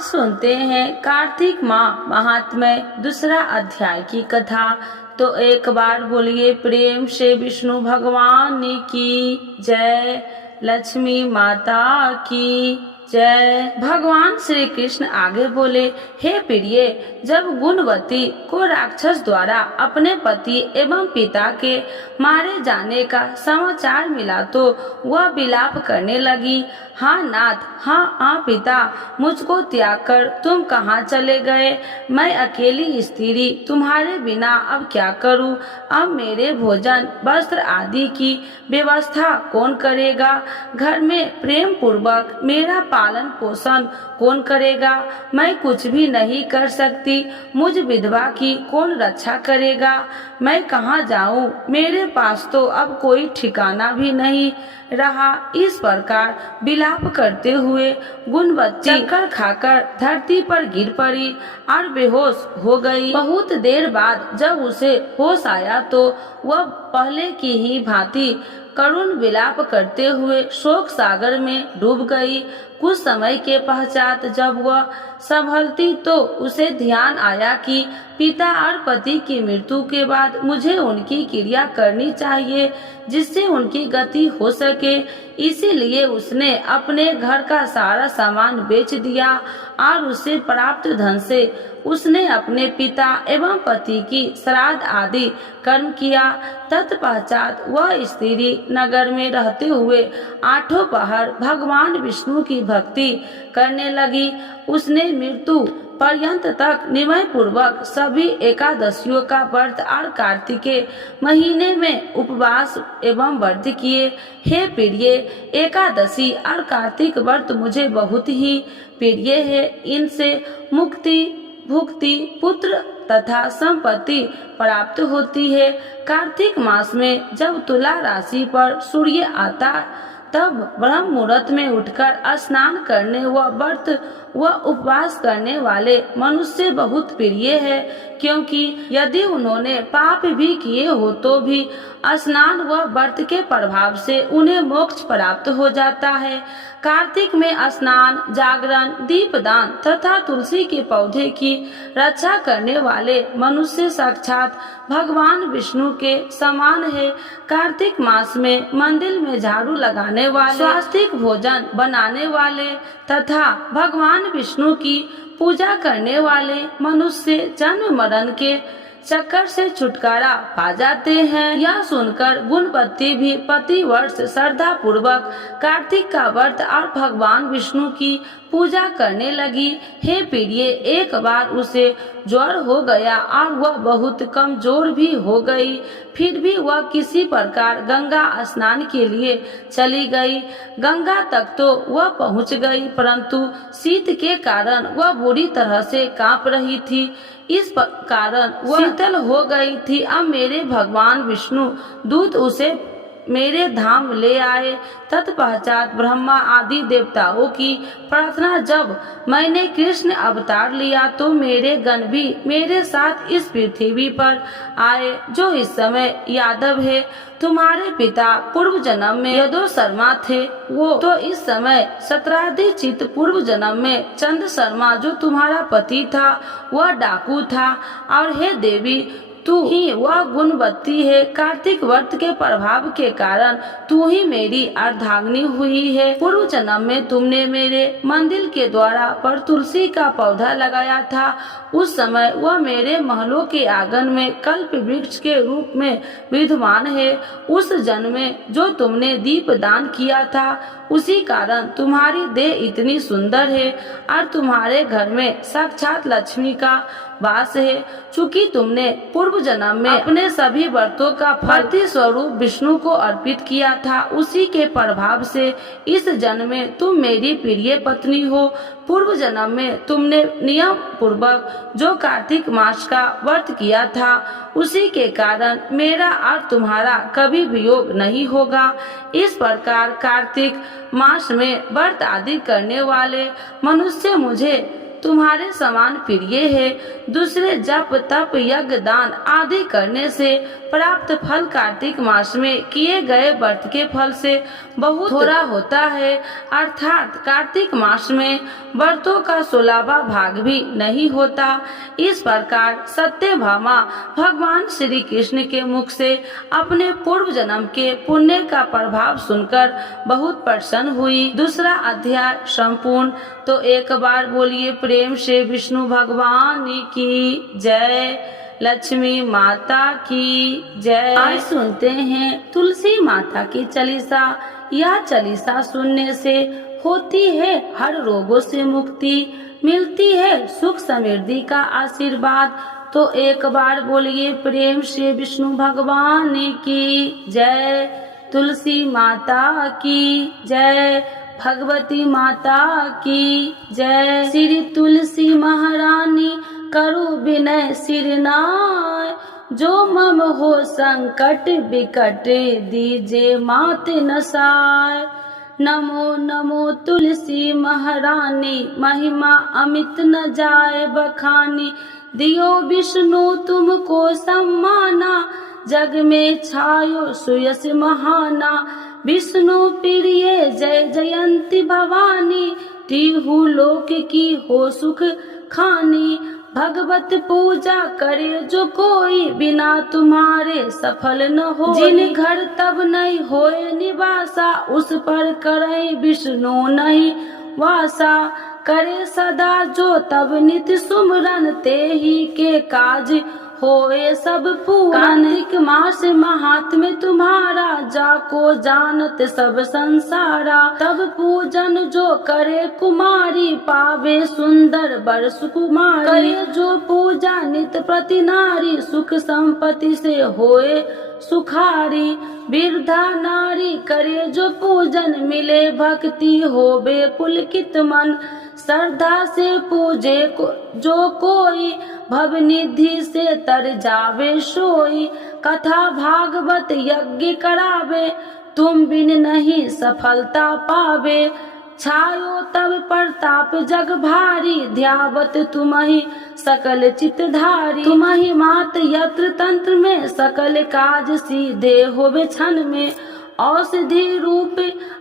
आज सुनते हैं कार्तिक माह महात्म्य दूसरा अध्याय की कथा। तो एक बार बोलिए प्रेम से विष्णु भगवान की जय, लक्ष्मी माता की जय। भगवान श्री कृष्ण आगे बोले, हे प्रिय, जब गुणवती को राक्षस द्वारा अपने पति एवं पिता के मारे जाने का समाचार मिला तो वह विलाप करने लगी। हाँ नाथ, हाँ पिता, मुझको त्याग कर तुम कहाँ चले गए? मैं अकेली स्त्री तुम्हारे बिना अब क्या करूँ? अब मेरे भोजन वस्त्र आदि की व्यवस्था कौन करेगा? घर में प्रेम पूर्वक मेरा पालन पोषण कौन करेगा? मैं कुछ भी नहीं कर सकती, मुझ विधवा की कौन रक्षा करेगा? मैं कहाँ जाऊँ? मेरे पास तो अब कोई ठिकाना भी नहीं रहा। इस प्रकार विलाप करते हुए गुणवती चक्कर खाकर धरती पर गिर पड़ी और बेहोश हो गई। बहुत देर बाद जब उसे होश आया तो वह पहले की ही भांति करुण विलाप करते हुए शोक सागर में डूब गई। कुछ समय के पश्चात जब वह संभलती तो उसे ध्यान आया कि पिता और पति की मृत्यु के बाद मुझे उनकी क्रिया करनी चाहिए जिससे उनकी गति हो सके। इसीलिए उसने अपने घर का सारा सामान बेच दिया और उससे प्राप्त धन से उसने अपने पिता एवं पति की श्राद्ध आदि कर्म किया। तत्पश्चात वह स्त्री नगर में रहते हुए आठों पहर भगवान विष्णु की भक्ति करने लगी। उसने मृत्यु पर्यंत तक नियम पूर्वक सभी एकादशियों का व्रत और कार्तिकेय महीने में उपवास एवं व्रत किए। हे प्रिय, एकादशी और कार्तिक व्रत मुझे बहुत ही प्रिय है। इनसे मुक्ति, भुक्ति, पुत्र तथा संपत्ति प्राप्त होती है। कार्तिक मास में जब तुला राशि पर सूर्य आता तब ब्रह्म मुहूर्त में उठकर स्नान करने व व्रत व उपवास करने वाले मनुष्य बहुत प्रिय है, क्योंकि यदि उन्होंने पाप भी किए हो तो भी स्नान व व्रत के प्रभाव से उन्हें मोक्ष प्राप्त हो जाता है। कार्तिक में स्नान, जागरण, दीपदान तथा तुलसी के पौधे की रक्षा करने वाले मनुष्य साक्षात भगवान विष्णु के समान है। कार्तिक मास में मंदिर में झाड़ू लगाने वाले, स्वास्तिक भोजन बनाने वाले तथा भगवान विष्णु की पूजा करने वाले मनुष्य जन्म मरण के चक्कर से छुटकारा पा जाते हैं। यह सुनकर गुणवती भी प्रति वर्ष श्रद्धा पूर्वक कार्तिक का व्रत और भगवान विष्णु की पूजा करने लगी। हे प्रिय, एक बार उसे ज्वर हो गया और वह बहुत कमजोर भी हो गई। फिर भी वह किसी प्रकार गंगा स्नान के लिए चली गई। गंगा तक तो वह पहुंच गई, परंतु शीत के कारण वह बुरी तरह से कांप रही थी। इस कारण वह शीतल हो गई थी। अब मेरे भगवान विष्णु दूत उसे मेरे धाम ले आए। तत्पश्चात ब्रह्मा आदि देवताओं की प्रार्थना जब मैंने कृष्ण अवतार लिया तो मेरे गण भी मेरे साथ इस पृथ्वी पर आए, जो इस समय यादव है। तुम्हारे पिता पूर्व जन्म में यदो शर्मा थे, वो तो इस समय सत्राधिचित पूर्व जन्म में चंद शर्मा जो तुम्हारा पति था वह डाकू था। और हे देवी, तू ही वह गुणवती है। कार्तिक व्रत के प्रभाव के कारण तू ही मेरी अर्धांगिनी हुई है। पूर्व जन्म में तुमने मेरे मंदिर के द्वारा पर तुलसी का पौधा लगाया था। उस समय वह मेरे महलों के आंगन में कल्प वृक्ष के रूप में विद्यमान है। उस जन्म में जो तुमने दीप दान किया था उसी कारण तुम्हारी देह इतनी सुंदर है और तुम्हारे घर में साक्षात लक्ष्मी का वास है। चूंकि तुमने पूर्व जन्म में अपने सभी व्रतों का फल स्वरूप विष्णु को अर्पित किया था, उसी के प्रभाव से इस जन्म में तुम मेरी प्रिय पत्नी हो। पूर्व जन्म में तुमने नियम पूर्वक जो कार्तिक मास का व्रत किया था उसी के कारण मेरा और तुम्हारा कभी वियोग नहीं होगा। इस प्रकार कार्तिक मास में व्रत आदि करने वाले मनुष्य मुझे तुम्हारे समान प्रिय है। दूसरे जप तप यज्ञ दान आदि करने से प्राप्त फल कार्तिक मास में किए गए व्रत के फल से बहुत थोड़ा होता है, अर्थात कार्तिक मास में व्रतों का 16वां भाग भी नहीं होता। इस प्रकार सत्यभामा भगवान श्री कृष्ण के मुख से अपने पूर्व जन्म के पुण्य का प्रभाव सुनकर बहुत प्रसन्न हुई। दूसरा अध्याय संपूर्ण। तो एक बार बोलिए प्रेम से विष्णु भगवान की जय, लक्ष्मी माता की जय। आज सुनते हैं तुलसी माता की चालीसा। यह चालीसा सुनने से होती है हर रोगों से मुक्ति, मिलती है सुख समृद्धि का आशीर्वाद। तो एक बार बोलिए प्रेम से विष्णु भगवान की जय, तुलसी माता की जय, भगवती माता की जय। श्री तुलसी महारानी करु विनय सिरनाय, जो मम हो संकट विकट दीजे मात नसाय। नमो नमो तुलसी महारानी, महिमा अमित न जाए बखानी। दियो विष्णु तुमको सम्माना, जग में छायो सुयस महाना। विष्णु प्रिय जय जयंती भवानी, तिहु लोक की हो सुख खानी। भगवत पूजा करे जो कोई, बिना तुम्हारे सफल न हो। जिन घर तब नहीं होए निवासा, उस पर करे विष्णु नहीं वासा। करे सदा जो तब नित सुमरन, ते ही के काज होए सब पूरन। कार्तिक मास महात्म्य तुम्हारा, जाको जानत सब संसारा। तब पूजन जो करे कुमारी, पावे सुंदर बर सुकुमारी। करे जो पूजा नित प्रति नारी, सुख संपत्ति से होए सुखारी। वृद्धा नारी करे जो पूजन, मिले भक्ति होवे पुलकित मन। श्रद्धा से पूजे जो कोई, भवनिधि से तर जावे सोई। कथा भागवत यज्ञ करावे, तुम बिन नहीं सफलता पावे। छायो तब प्रताप जग भारी, ध्यावत तुम्हि सकल चितधारी। तुम्हि मात यत्र तंत्र में, सकल काज सीधे होवे क्षण में। औषधि रूप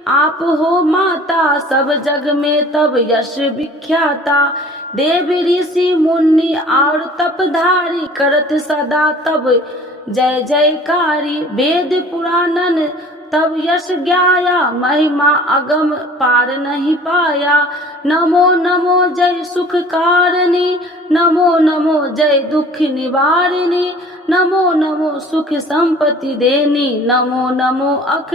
आप हो माता, सब जग में तब यश विख्याता। देव ऋषि मुनि और तपधारी, करत सदा तब जय जयकारी। वेद पुराणन तब यश ज्ञाया, महिमा अगम पार नहीं पाया। नमो नमो जय सुख कारिणी, नमो नमो जय दुख निवारिणी। नमो नमो सुख संपत्ति देनी, नमो नमो अख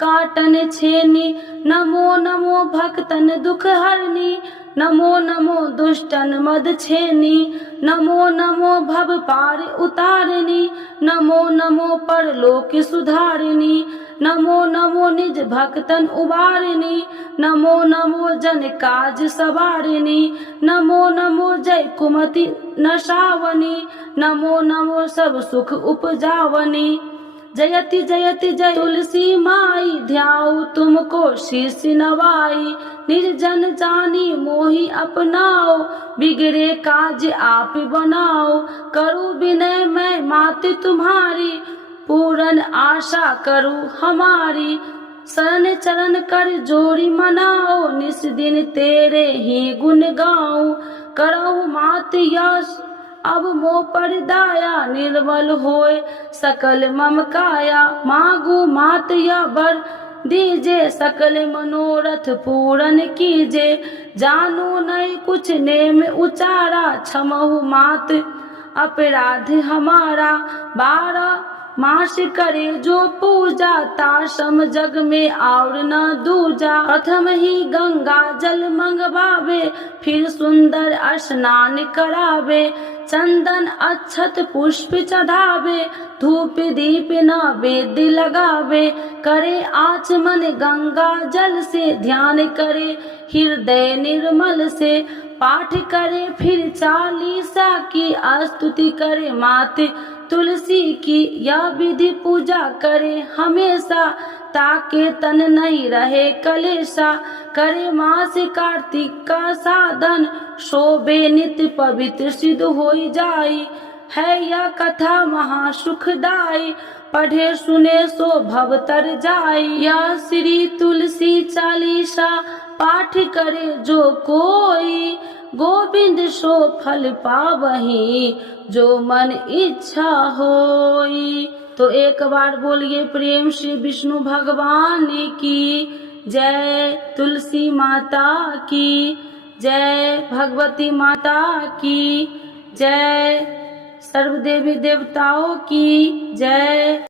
काटन छेनी। नमो नमो भक्तन दुख हरनी, नमो नमो दुष्टन मद छेनी। नमो नमो भव पार उतारिणी, नमो नमो परलोक सुधारिणी। नमो नमो निज भक्तन उबारिणी, नमो नमो जन काज सवारिणी। नमो नमो जय कुमति नशावनी, नमो नमो सब सुख उपजावनी। जयति जयति जय तुलसी माई, ध्याऊ तुमको शीश नवाई। निर्जन जानी मोहि अपनाओ, बिगड़े काज आप बनाओ। करूँ विनय मैं मात तुम्हारी, पूरन आशा करूँ हमारी। शरण चरण कर जोड़ी मनाओ, निस दिन तेरे ही गुण गाऊं। करहु मात यश अब मोह पर दाया, निर्मल होए सकल मम काया। मांगू मात या बर दीजे, सकल मनोरथ पूरन कीजे। जानू नहीं कुछ नेम उचारा, क्षमहु मात अपराध हमारा। 12 मास करे जो पूजा, ताशम जग में और न दूजा। प्रथम ही गंगा जल मंगवावे, फिर सुंदर स्नान करावे। चंदन अक्षत पुष्प चढ़ावे, धूप दीप नैवेद्य लगावे। करे आचमन गंगा जल से, ध्यान करे हृदय निर्मल से। पाठ करे फिर चालीसा की, स्तुति करे मात तुलसी की यह विधि पूजा करे हमेशा, ताके तन नहीं रहे कलेशा। करे मास कार्तिक का साधन, शोभे नित्य पवित्र सिद्ध होई जाई। है यह कथा महा सुखदाई, पढ़े सुने सो भव तर जाई। यह श्री तुलसी चालीसा, पाठ करे जो कोई। गोविंद सो फल पावही, जो मन इच्छा होई। तो एक बार बोलिए प्रेम श्री विष्णु भगवान की जय। तुलसी माता की जय, भगवती माता की जय, सर्व देवी देवताओं की जय।